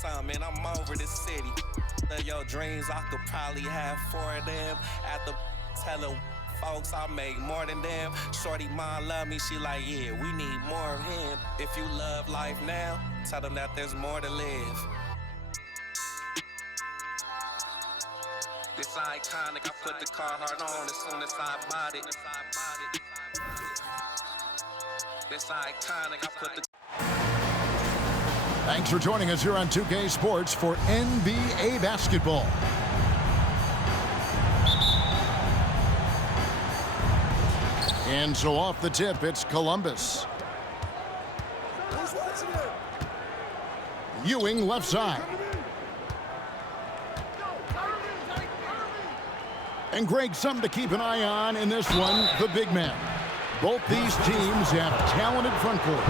something, and I'm over the city. Your dreams, I could probably have 4 of them. After telling folks I make more than them. Shorty mom love me, she like, yeah, we need more of him. If you love life now, tell them that there's more to live. This iconic, I put the Carhartt on as soon as I bought it. This iconic, I put the... Thanks for joining us here on 2K Sports for NBA basketball. And so off the tip, it's Columbus. Ewing left side. And Greg, something to keep an eye on in this one, the big man. Both these teams have talented front courts.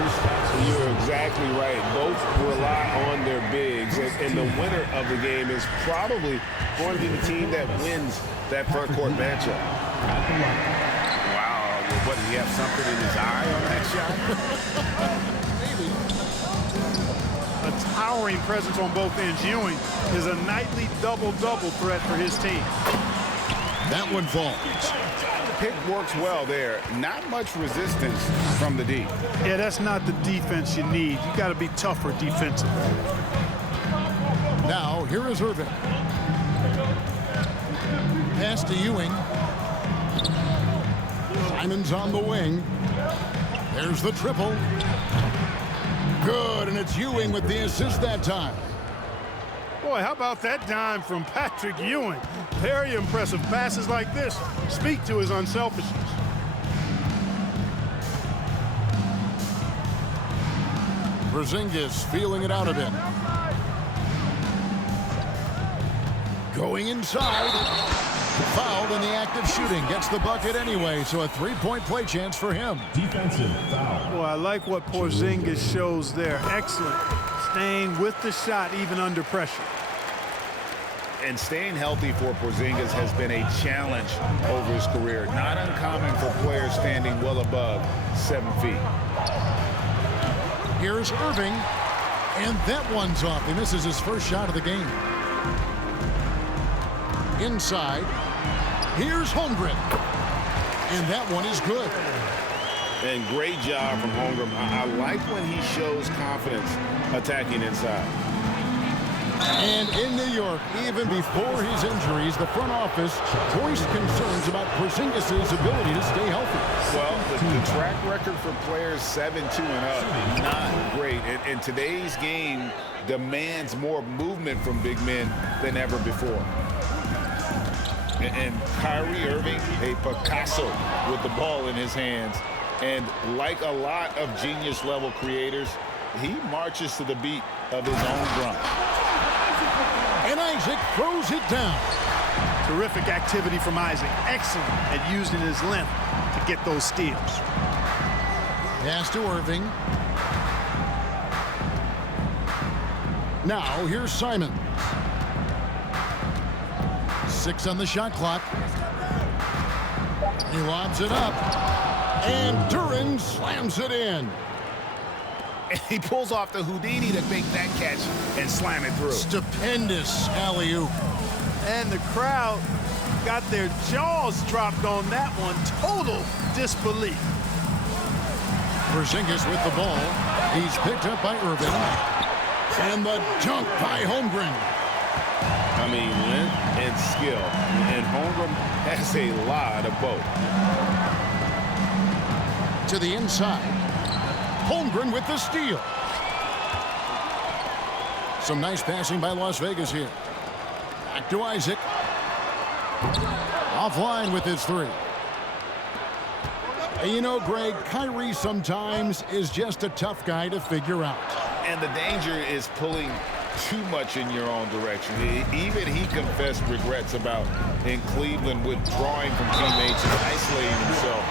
You're exactly right. Both rely on their bigs, and the winner of the game is probably going to be the team that wins that front court matchup. Wow, what, did he have something in his eye on that shot? Maybe. A towering presence on both ends. Ewing is a nightly double-double threat for his team. That one falls. Pick works well there. Not much resistance from the D. Yeah, that's not the defense you need. You got to be tougher defensively. Now, here is Irving. Pass to Ewing. Simon's on the wing. There's the triple. Good, and it's Ewing with the assist that time. Boy, how about that dime from Patrick Ewing? Very impressive. Passes like this speak to his unselfishness. Porzingis feeling it out a bit. Going inside. Fouled in the act of shooting. Gets the bucket anyway, so a three-point play chance for him. Defensive foul. Boy, I like what Porzingis shows there. Excellent. Staying with the shot even under pressure. And staying healthy for Porzingis has been a challenge over his career. Not uncommon for players standing well above 7 feet. Here's Irving, and that one's off. He misses his first shot of the game. Inside, here's Holmgren, and that one is good. And great job from Holmgren. I like when he shows confidence attacking inside. And in New York, even before his injuries, the front office voiced concerns about Porzingis' ability to stay healthy. Well, the track record for players 7-2 and up, not great. And today's game demands more movement from big men than ever before. And Kyrie Irving, a Picasso with the ball in his hands. And like a lot of genius-level creators, he marches to the beat of his own drum. And Isaac throws it down. Terrific activity from Isaac. Excellent at using his length to get those steals. Pass to Irving. Now here's Simon. 6 on the shot clock. He lobs it up. And Duren slams it in. He pulls off the Houdini to make that catch and slam it through. Stupendous alley-oop. And the crowd got their jaws dropped on that one. Total disbelief. Porzingis with the ball. He's picked up by Irving. And the dunk by Holmgren. I mean, length and skill. And Holmgren has a lot of both. To the inside. Holmgren with the steal. Some nice passing by Las Vegas here. Back to Isaac. Offline with his 3. And you know, Greg, Kyrie sometimes is just a tough guy to figure out. And the danger is pulling too much in your own direction. Even he confessed regrets about in Cleveland withdrawing from teammates and isolating himself.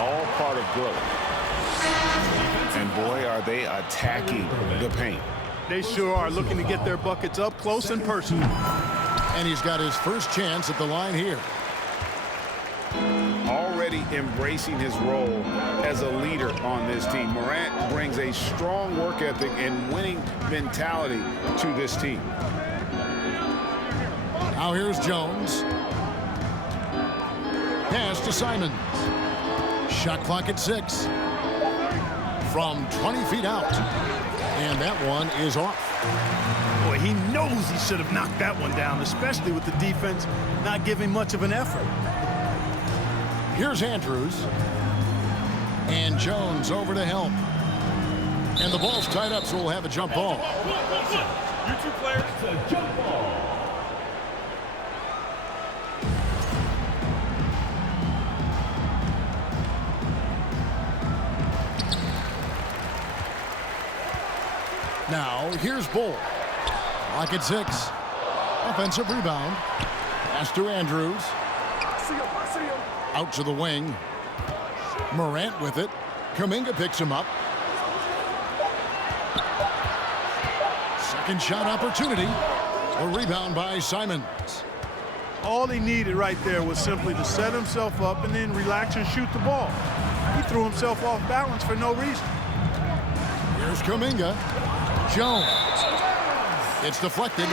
All part of growth. And boy, are they attacking the paint. They sure are, looking to get their buckets up close and personal. And he's got his first chance at the line here. Already already embracing his role as a leader on this team. Morant brings a strong work ethic and winning mentality to this team. Now here's Jones. Pass to Simons. Shot clock at 6. From 20 feet out. And that one is off. Boy, he knows he should have knocked that one down, especially with the defense not giving much of an effort. Here's Andrews. And Jones over to help. And the ball's tied up, so we'll have a jump ball. You two players to jump ball. Now, here's Bull. Clock at 6. Offensive rebound. Pass to Andrews. Out to the wing. Morant with it. Kuminga picks him up. Second shot opportunity. A rebound by Simons. All he needed right there was simply to set himself up and then relax and shoot the ball. He threw himself off balance for no reason. Here's Kuminga. Jones. It's deflected.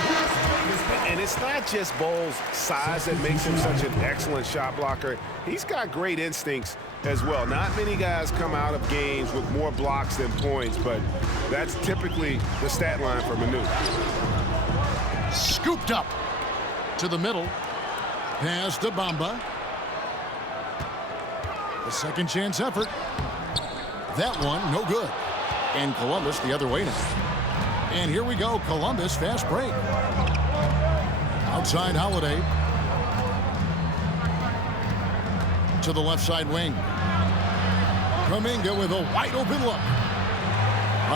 And it's not just Bull's size that makes him such an excellent shot blocker. He's got great instincts as well. Not many guys come out of games with more blocks than points, but that's typically the stat line for Manu. Scooped up to the middle. Pass to Bamba. The second chance effort. That one, no good. And Columbus the other way now. And here we go, Columbus fast break. Outside Holiday. To the left side wing. Kuminga with a wide open look.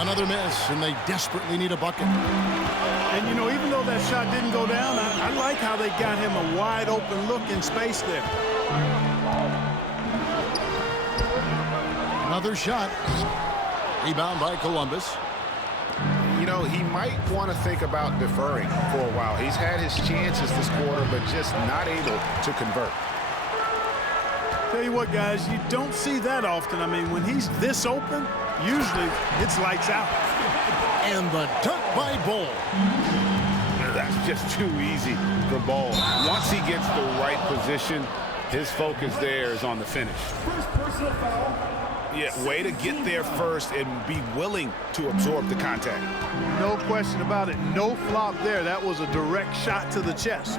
Another miss, and they desperately need a bucket. And, you know, even though that shot didn't go down, I like how they got him a wide open look in space there. Another shot. Rebound by Columbus. You know, he might want to think about deferring for a while. He's had his chances this quarter, but just not able to convert. Tell you what, guys, you don't see that often. I mean, when he's this open, usually it's lights out. And the dunk by Bull. That's just too easy for Bull. Once he gets the right position, his focus there is on the finish. First personal foul. Yeah, way to get there first and be willing to absorb the contact. No question about it. No flop there. That was a direct shot to the chest.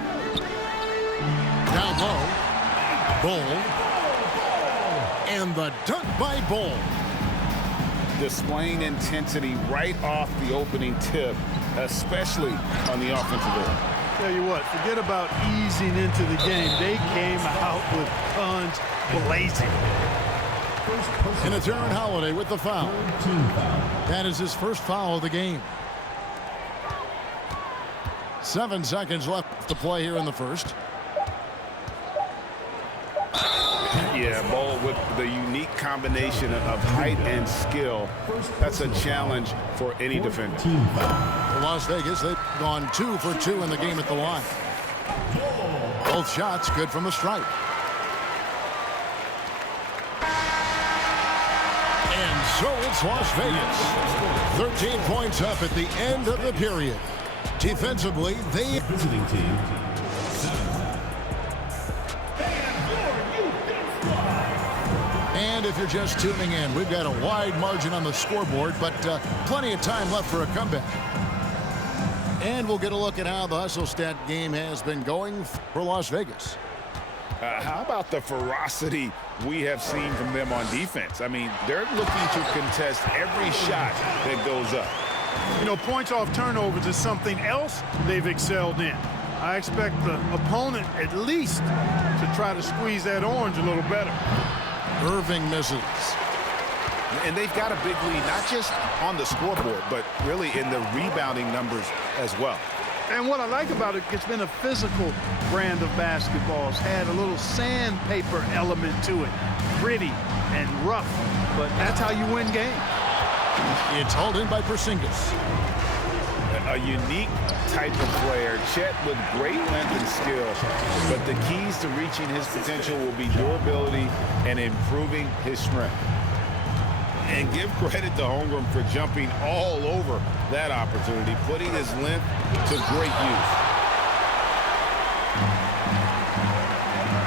Down low. Bull. And the dunk by Bull. Displaying intensity right off the opening tip, especially on the offensive end. Tell you what, forget about easing into the game. They came out with guns blazing. And it's Aaron Holiday with the foul. That is his first foul of the game. 7 seconds left to play here in the first. Yeah, Bull with the unique combination of height and skill. That's a challenge for any defender. For Las Vegas, they've gone 2 for 2 in the game at the line. Both shots good from the stripe. And so it's Las Vegas. 13 points up at the end of the period. Defensively, they... Visiting team. And if you're just tuning in, we've got a wide margin on the scoreboard, but plenty of time left for a comeback. And we'll get a look at how the Hustle Stat game has been going for Las Vegas. How about the ferocity we have seen from them on defense? I mean, they're looking to contest every shot that goes up. You know, points off turnovers is something else they've excelled in. I expect the opponent at least to try to squeeze that orange a little better. Irving misses. And they've got a big lead, not just on the scoreboard, but really in the rebounding numbers as well. And what I like about it, it's been a physical brand of basketball. It's had a little sandpaper element to it. Gritty and rough, but that's how you win games. It's hauled in by Porzingis. A unique type of player. Chet with great length and skill, but the keys to reaching his potential will be durability and improving his strength. And give credit to Holmgren for jumping all over that opportunity, putting his length to great use.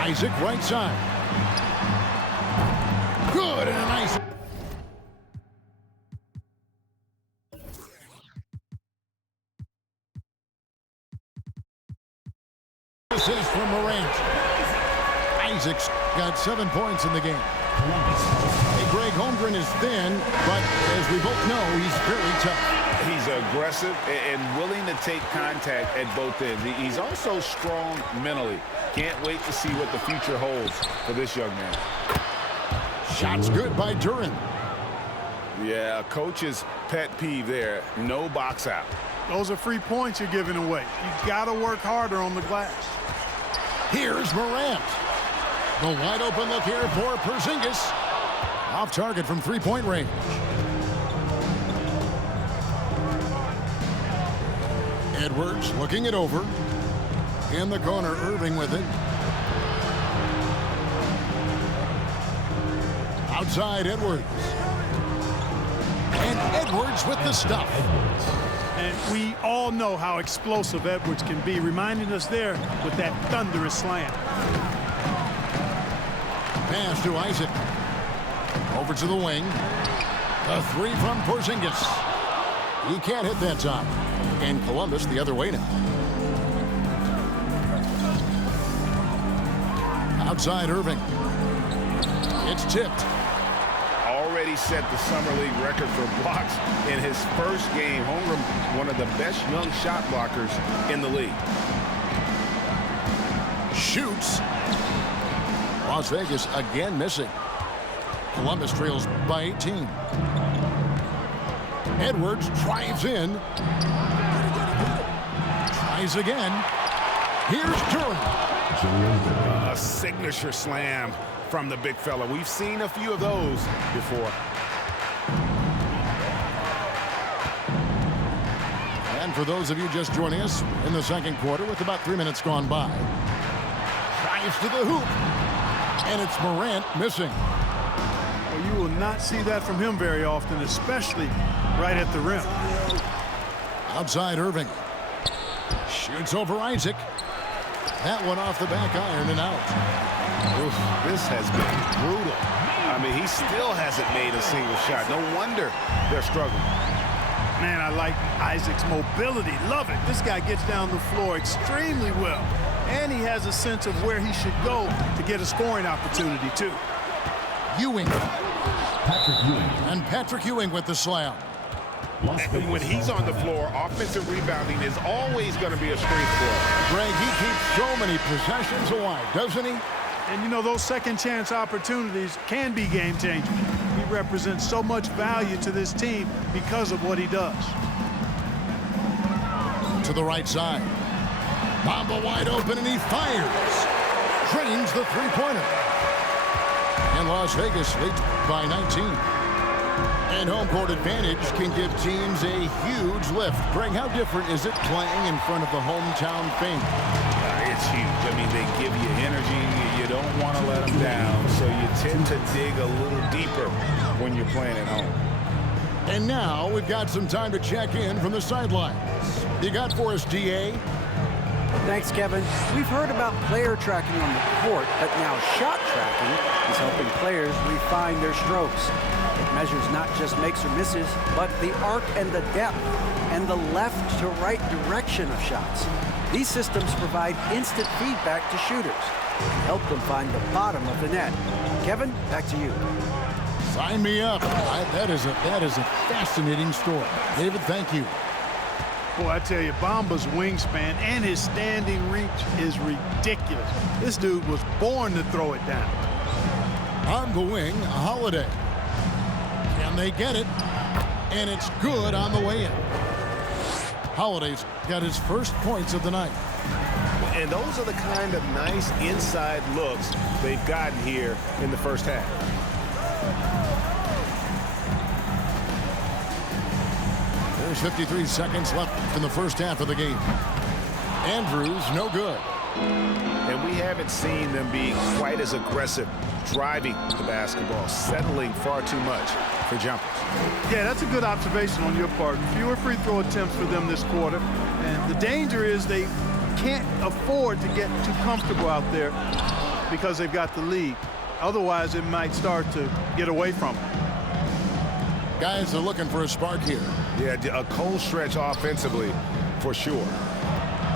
Isaac right side. Good, and a nice. Assist from Morant. Isaac's got 7 points in the game. Hey, Greg, Holmgren is thin, but as we both know, he's very tough. He's aggressive and willing to take contact at both ends. He's also strong mentally. Can't wait to see what the future holds for this young man. Shots good by Duren. Yeah, coach's pet peeve there. No box out. Those are free points you're giving away. You got to work harder on the glass. Here's Morant. The wide open look here for Porzingis. Off target from three-point range. Edwards looking it over. In the corner, Irving with it. Outside, Edwards. And Edwards with the stuff. And we all know how explosive Edwards can be, reminding us there with that thunderous slam. Pass to Isaac. Over to the wing. A three from Porzingis. He can't hit that time. And Columbus the other way now. Outside Irving. It's tipped. Already set the Summer League record for blocks in his first game. Holmgren, one of the best young shot blockers in the league. Shoots. Las Vegas again missing. Columbus trails by 18. Edwards drives in. Tries again. Here's Duren. A signature slam from the big fella. We've seen a few of those before. And for those of you just joining us in the second quarter with about 3 minutes gone by. Drives to the hoop. And it's Morant missing. Well, you will not see that from him very often, especially right at the rim. Outside Irving. Shoots over Isaac. That one off the back iron and out. Oof, this has been brutal. I mean, he still hasn't made a single shot. No wonder they're struggling. Man, I like Isaac's mobility. Love it. This guy gets down the floor extremely well. And he has a sense of where he should go to get a scoring opportunity, too. Ewing. Patrick Ewing. And Patrick Ewing with the slam. And when he's on the floor, offensive rebounding is always going to be a strength for him. Greg, he keeps so many possessions alive, doesn't he? And, you know, those second-chance opportunities can be game-changing. He represents so much value to this team because of what he does. To the right side. Bamba wide open, and he fires. Drains the three-pointer. And Las Vegas leads by 19. And home court advantage can give teams a huge lift. Greg, how different is it playing in front of the hometown fame? It's huge. I mean, they give you energy. You don't want to let them down, so you tend to dig a little deeper when you're playing at home. And now we've got some time to check in from the sidelines. You got for us, DA? Thanks, Kevin. We've heard about player tracking on the court, but now shot tracking is helping players refine their strokes. It measures not just makes or misses, but the arc and the depth and the left to right direction of shots. These systems provide instant feedback to shooters and help them find the bottom of the net. Kevin, back to you. Sign me up. That is a fascinating story. David, thank you. Boy, I tell you, Bamba's wingspan and his standing reach is ridiculous. This dude was born to throw it down. On the wing, Holiday. Can they get it? And it's good on the way in. Holiday's got his first points of the night. And those are the kind of nice inside looks they've gotten here in the first half. There's There's 53 seconds left in the first half of the game. Andrews, no good. And we haven't seen them be quite as aggressive driving the basketball, settling far too much for jumpers. Yeah, that's a good observation on your part. Fewer free throw attempts for them this quarter. And the danger is they can't afford to get too comfortable out there because they've got the lead. Otherwise, it might start to get away from them. Guys are looking for a spark here. Yeah, a cold stretch offensively for sure.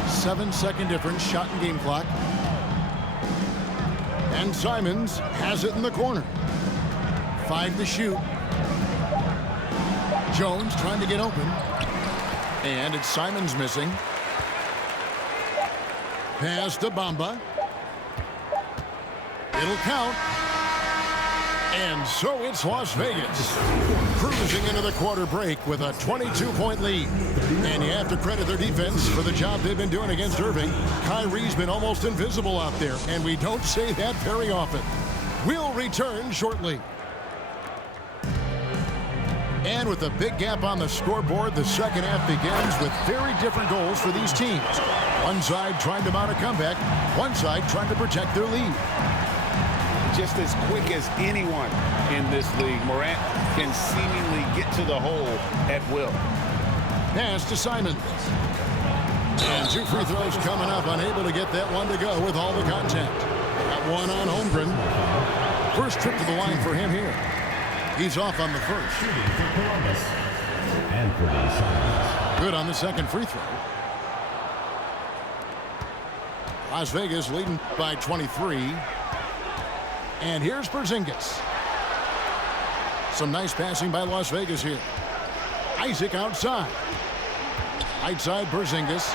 7-second difference, shot and game clock. And Simons has it in the corner. 5 to shoot. Jones trying to get open. And it's Simons missing. Pass to Bamba. It'll count. And so it's Las Vegas, cruising into the quarter break with a 22-point lead. And you have to credit their defense for the job they've been doing against Irving. Kyrie's been almost invisible out there, and we don't say that very often. We'll return shortly. And with a big gap on the scoreboard, the second half begins with very different goals for these teams. One side trying to mount a comeback, one side trying to protect their lead. Just as quick as anyone in this league, Morant can seemingly get to the hole at will. Pass to Simons. And 2 free throws coming up, unable to get that one to go with all the contact. That one on Holmgren. First trip to the line for him here. He's off on the first. Good on the second free throw. Las Vegas leading by 23. And here's Porzingis. Some nice passing by Las Vegas here. Isaac outside. Right side, Porzingis.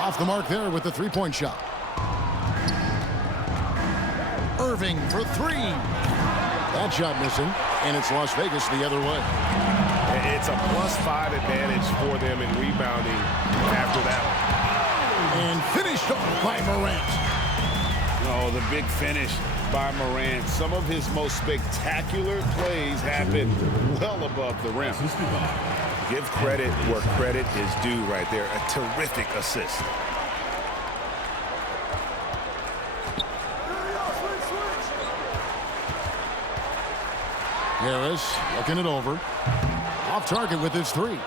Off the mark there with the three-point shot. Irving for 3. That shot missing, and it's Las Vegas the other way. It's a +5 advantage for them in rebounding after that one. And finished off by Morant. Oh, the big finish by Morant. Some of his most spectacular plays happen well above the rim. Give credit where credit is due right there. A terrific assist. Harris looking it over. Off target with his 3.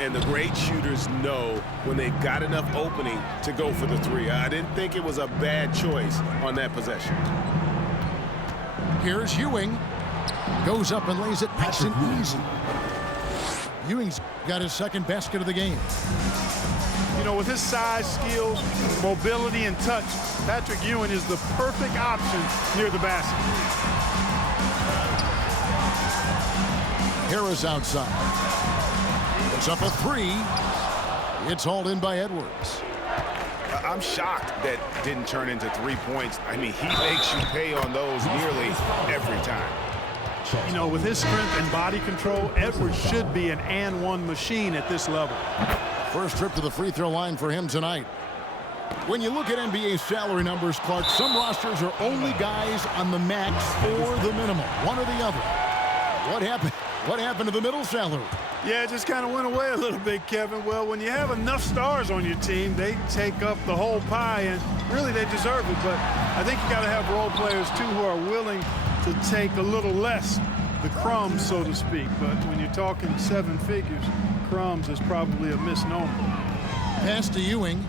And the great shooters know when they've got enough opening to go for the 3. I didn't think it was a bad choice on that possession. Here's Ewing. Goes up and lays it nice and easy. Ewing's got his second basket of the game. You know, with his size, skills, mobility, and touch, Patrick Ewing is the perfect option near the basket. Harris outside. It's up a 3. It's hauled in by Edwards. I'm shocked that didn't turn into 3 points. I mean, he makes you pay on those nearly every time. You know, with his strength and body control, Edwards should be an and-one machine at this level. First trip to the free throw line for him tonight. When you look at NBA salary numbers, Clark, some rosters are only guys on the max or the minimum, one or the other. What happened? What happened to the middle salary? Yeah, it just kind of went away a little bit, Kevin. Well, when you have enough stars on your team, they take up the whole pie, and really they deserve it. But I think you got to have role players, too, who are willing to take a little less, the crumbs, so to speak. But when you're talking 7 figures, crumbs is probably a misnomer. Pass to Ewing.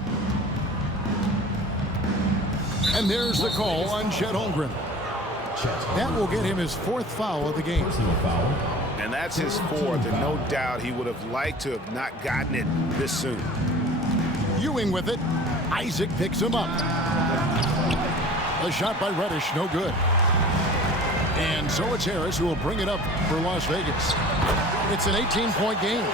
And there's the call on Chet Holmgren. That will get him his 4th foul of the game. And that's his 4th, and no doubt he would have liked to have not gotten it this soon. Ewing with it. Isaac picks him up. The shot by Reddish, no good. And so it's Harris who will bring it up for Las Vegas. It's an 18-point game.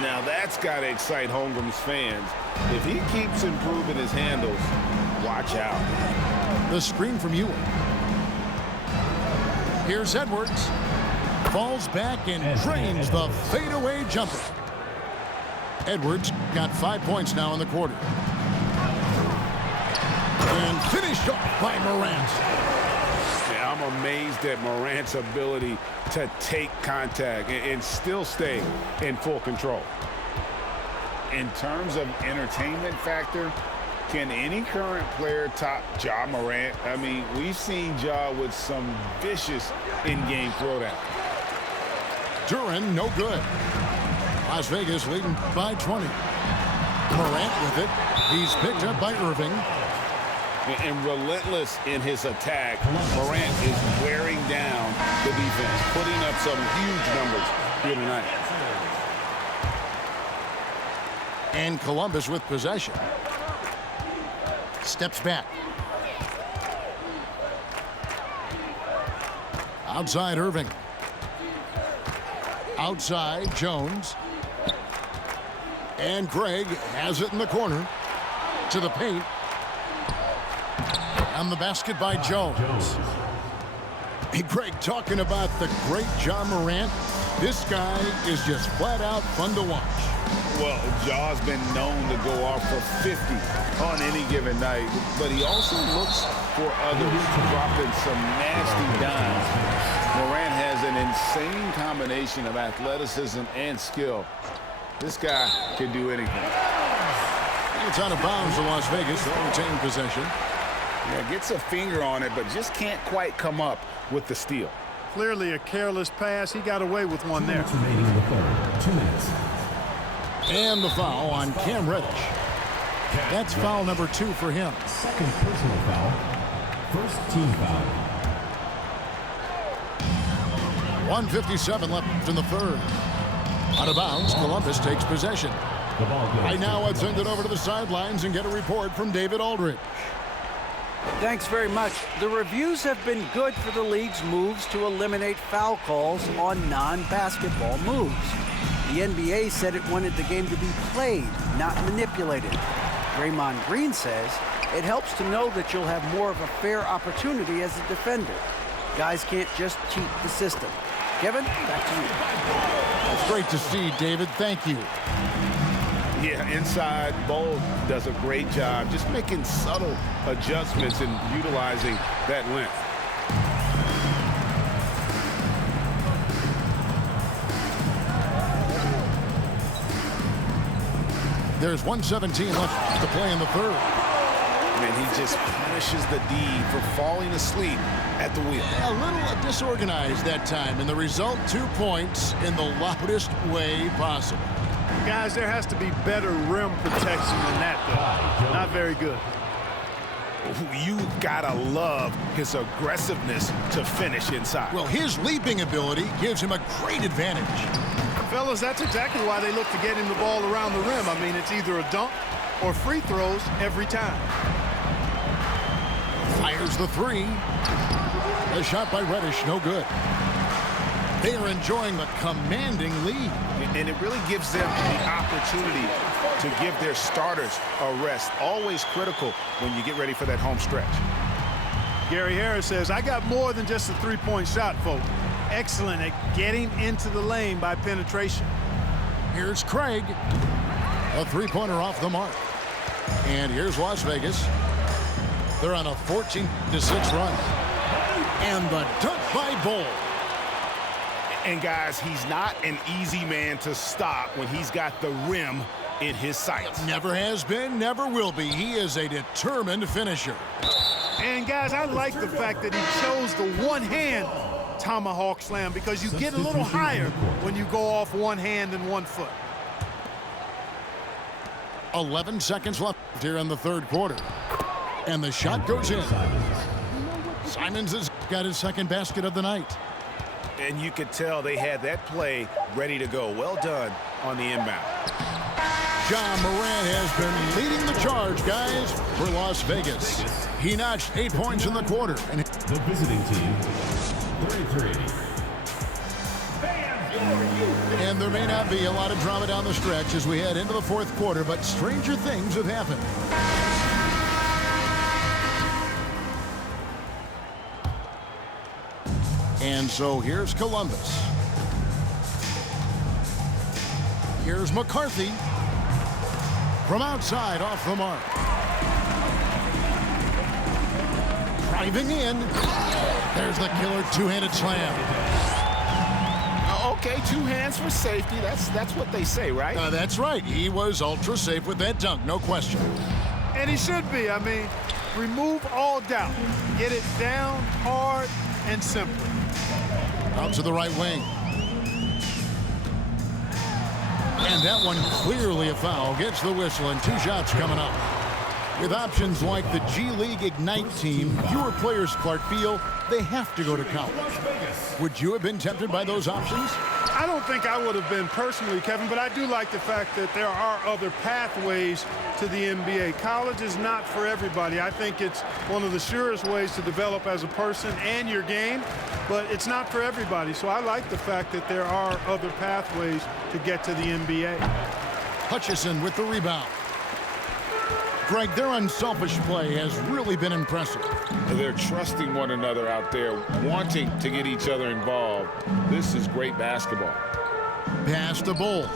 Now that's got to excite Holmgren's fans. If he keeps improving his handles, watch out. The screen from Ewing. Here's Edwards. Falls back and drains the fadeaway jumper. Edwards got 5 points now in the quarter. And finished off by Morant. Yeah, I'm amazed at Morant's ability to take contact and still stay in full control. In terms of entertainment factor, can any current player top Ja Morant? I mean, we've seen Ja with some vicious in-game throwdown. Duran, no good. Las Vegas leading by 20. Morant with it. He's picked up by Irving. And relentless in his attack, Morant is wearing down the defense, putting up some huge numbers here tonight. And Columbus with possession. Steps back. Outside Irving. Outside Jones. And Craig has it in the corner. To the paint. And the basket by Jones. Hey, Craig, talking about the great Ja Morant. This guy is just flat out fun to watch. Well, Ja's been known to go off for 50 on any given night, but he also looks for others, dropping some nasty dimes. Morant has an insane combination of athleticism and skill. This guy can do anything. It's out of bounds to Las Vegas. They'll retain possession. Yeah, gets a finger on it, but just can't quite come up with the steal. Clearly a careless pass. He got away with one there. Remaining in the third. 2 minutes. And the foul on Cam Reddish. That's foul number 2 for him. Second personal foul. First team foul. 1:57 left in the third. Out of bounds, Columbus takes possession. The ball goes. Right now, I'd send it over to the sidelines and get a report from David Aldridge. Thanks very much. The reviews have been good for the league's moves to eliminate foul calls on non-basketball moves. The NBA said it wanted the game to be played, not manipulated. Draymond Green says it helps to know that you'll have more of a fair opportunity as a defender. Guys can't just cheat the system. Kevin, back to you. It's great to see, David. Thank you. Yeah, inside, Bol does a great job just making subtle adjustments and utilizing that length. There's 1:17 left to play in the third. And he just punishes the D for falling asleep at the wheel. A little disorganized that time, and the result, 2 points in the loudest way possible. Guys, there has to be better rim protection than that, though. Not very good. You gotta love his aggressiveness to finish inside. Well, his leaping ability gives him a great advantage. Fellas, that's exactly why they look to get him the ball around the rim. I mean, it's either a dunk or free throws every time. Fires the three. The shot by Reddish, no good. They are enjoying the commanding lead. And it really gives them the opportunity to give their starters a rest. Always critical when you get ready for that home stretch. Gary Harris says, I got more than just a three-point shot, folks. Excellent at getting into the lane by penetration. Here's Craig. A three-pointer off the mark. And here's Las Vegas. They're on a 14-6 run. And the dunk by Bol. And guys, he's not an easy man to stop when he's got the rim in his sights. Never has been, never will be. He is a determined finisher. And guys, I like the fact that he chose the one-hand tomahawk slam because you get a little higher when you go off one hand and 1 foot. 11 seconds left here in the third quarter. And the shot goes in. Simons has got his second basket of the night. And you could tell they had that play ready to go. Well done on the inbound. Ja Morant has been leading the charge, guys, for Las Vegas. He notched 8 points in the quarter. And the visiting team, 33. And there may not be a lot of drama down the stretch as we head into the fourth quarter, but stranger things have happened. And so here's Columbus. Here's McCarthy. From outside, off the mark. Driving in. There's the killer two-handed slam. Okay, 2 hands for safety. That's what they say, right? That's right. He was ultra safe with that dunk, no question. And he should be. I mean, remove all doubt. Get it down hard and simple. Out to the right wing. And that one clearly a foul. Gets the whistle, and 2 shots coming up. With options like the G League Ignite team, fewer players, Clark, feel they have to go to college. Would you have been tempted by those options? I don't think I would have been personally, Kevin, but I do like the fact that there are other pathways to the NBA. College is not for everybody. I think it's one of the surest ways to develop as a person and your game, but it's not for everybody. So I like the fact that there are other pathways to get to the NBA. Hutchison with the rebound. Greg, their unselfish play has really been impressive. They're trusting one another out there, wanting to get each other involved. This is great basketball. Pass to Bull.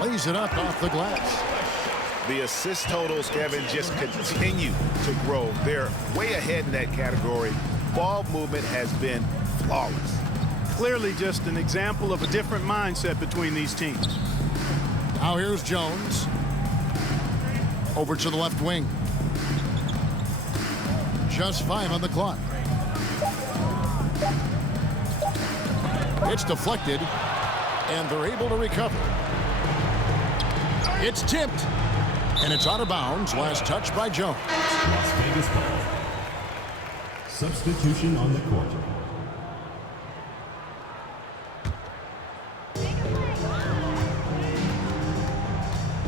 Lays it up off the glass. The assist totals, Kevin, just continue to grow. They're way ahead in that category. Ball movement has been flawless. Clearly just an example of a different mindset between these teams. Now here's Jones. Over to the left wing. Just 5 on the clock. It's deflected, and they're able to recover. It's tipped, and it's out of bounds. Last touch by Jones. Las Vegas ball. Substitution on the court.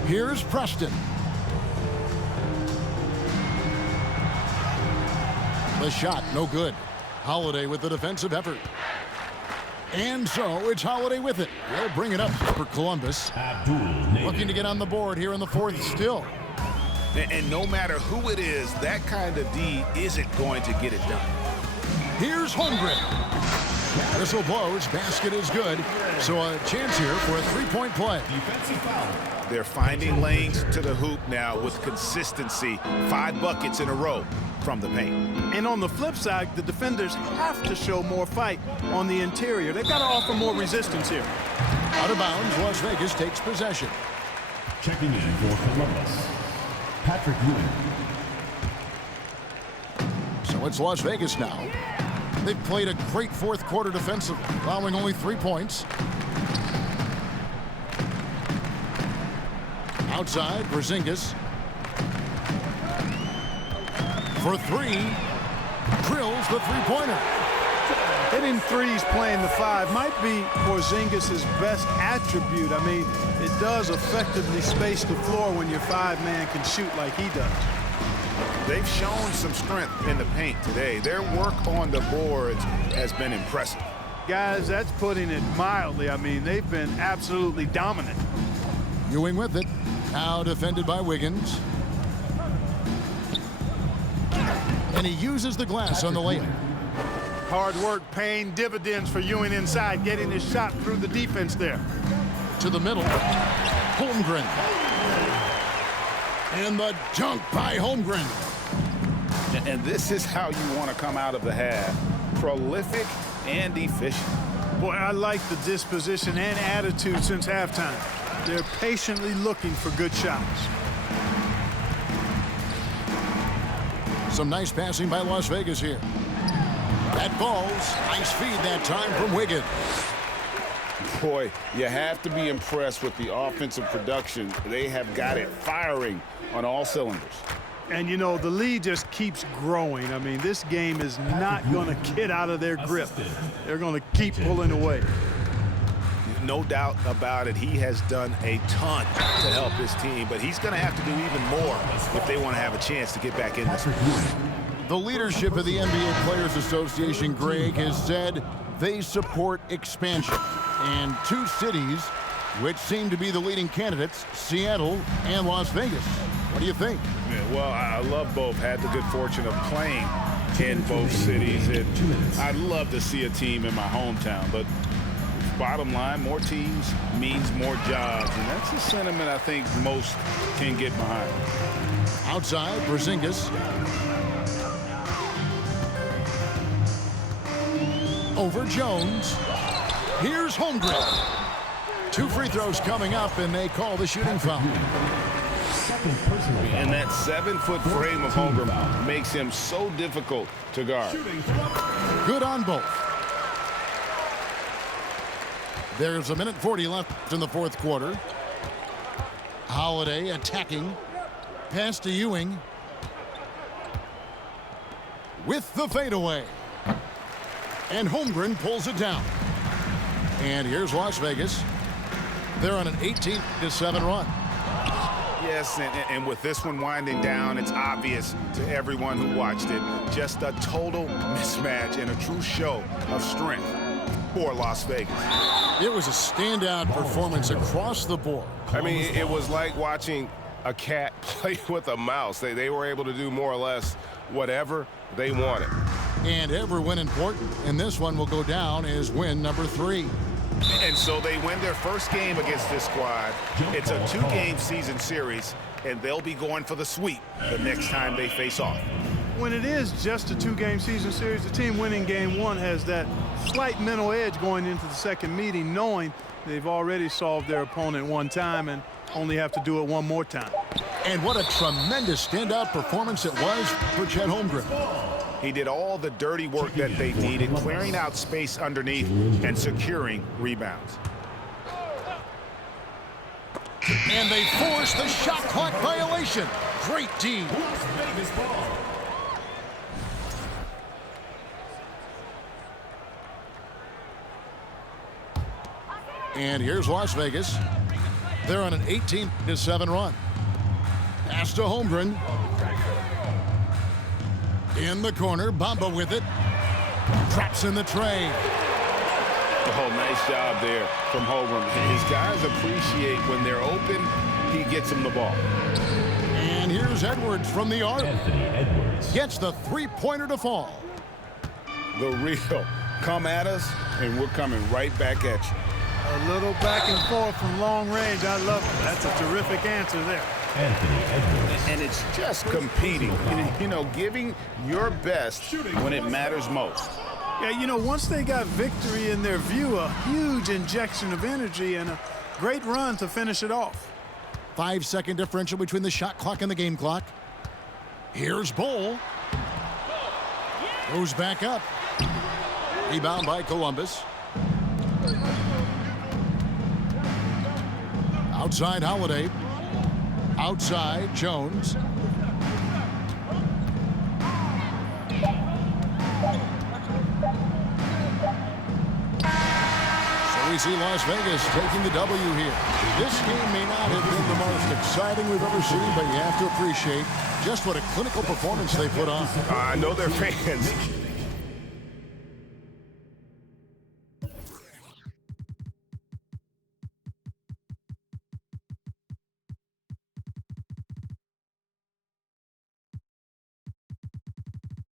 Here's Preston. The shot, no good. Holiday with the defensive effort. And so it's Holiday with it. They'll bring it up for Columbus. Looking to get on the board here in the 4th still. And no matter who it is, that kind of D isn't going to get it done. Here's Holmgren. Whistle blows, basket is good. So a chance here for a 3-point play. Defensive foul. They're finding lanes to the hoop now with consistency. 5 buckets in a row from the paint. And on the flip side, the defenders have to show more fight on the interior. They've got to offer more resistance here. Out of bounds, Las Vegas takes possession. Checking in for Columbus, Patrick Ewing. So it's Las Vegas now. They've played a great 4th quarter defensively, allowing only 3 points. Outside, Porzingis. For 3, drills the 3-pointer. Hitting threes playing the 5 might be Porzingis' best attribute. I mean, it does effectively space the floor when your 5-man can shoot like he does. They've shown some strength in the paint today. Their work on the boards has been impressive. Guys, that's putting it mildly. I mean, they've been absolutely dominant. Ewing with it. Now defended by Wiggins. And he uses the glass on the layup. Hard work paying dividends for Ewing inside, getting his shot through the defense there. To the middle. Holmgren. And the dunk by Holmgren. And this is how you want to come out of the half. Prolific and efficient. Boy, I like the disposition and attitude since halftime. They're patiently looking for good shots. Some nice passing by Las Vegas here. That falls. Nice feed that time from Wiggins. Boy, you have to be impressed with the offensive production. They have got it firing on all cylinders. And, you know, the lead just keeps growing. I mean, this game is not going to get out of their grip. They're going to keep pulling away. No doubt about it. He has done a ton to help his team, but he's going to have to do even more if they want to have a chance to get back in this. The leadership of the NBA Players Association, Greg, has said they support expansion. And 2 cities which seem to be the leading candidates, Seattle and Las Vegas. What do you think? Yeah, well, I love both. Had the good fortune of playing in both cities. And I'd love to see a team in my hometown, but bottom line, more teams means more jobs, and that's a sentiment I think most can get behind. Outside, Porzingis. Over Jones. Here's Holmgren. 2 free throws coming up, and they call the shooting foul. And that 7-foot frame of Holmgren makes him so difficult to guard. Good on both. There's 1:40 left in the fourth quarter. Holiday attacking. Pass to Ewing. With the fadeaway. And Holmgren pulls it down. And here's Las Vegas. They're on an 18-7 run. Yes, and with this one winding down, it's obvious to everyone who watched it. Just a total mismatch and a true show of strength for Las Vegas. It was a standout performance across the board. I mean, it was like watching a cat play with a mouse. They were able to do more or less whatever they wanted. And every win important. And this one will go down as win number 3. And so they win their first game against this squad. It's a 2-game season series, and they'll be going for the sweep the next time they face off. When it is just a 2-game season series, the team winning game 1 has that slight mental edge going into the second meeting, knowing they've already solved their opponent one time and only have to do it one more time. And what a tremendous standout performance it was for Chet Holmgren. He did all the dirty work that they needed, clearing out space underneath and securing rebounds. And they force the shot clock violation. Great team. And here's Las Vegas. They're on an 18-7 run. Pass to Holmgren. In the corner, Bamba with it. Traps in the tray. Oh, nice job there from Holmgren. His guys appreciate when they're open, he gets them the ball. And here's Edwards from the arc. Gets the 3-pointer to fall. The real come at us, and we're coming right back at you. A little back and forth from long range. I love it. That's a terrific answer there. And it's just competing, you know, giving your best when it matters most. Yeah, you know, once they got victory in their view, a huge injection of energy and a great run to finish it off. 5-second differential between the shot clock and the game clock. Here's Bull. Goes back up. Rebound by Columbus. Outside Holiday. Outside Jones. So we see Las Vegas taking the W here. This game may not have been the most exciting we've ever seen, but you have to appreciate just what a clinical performance they put on. I know their fans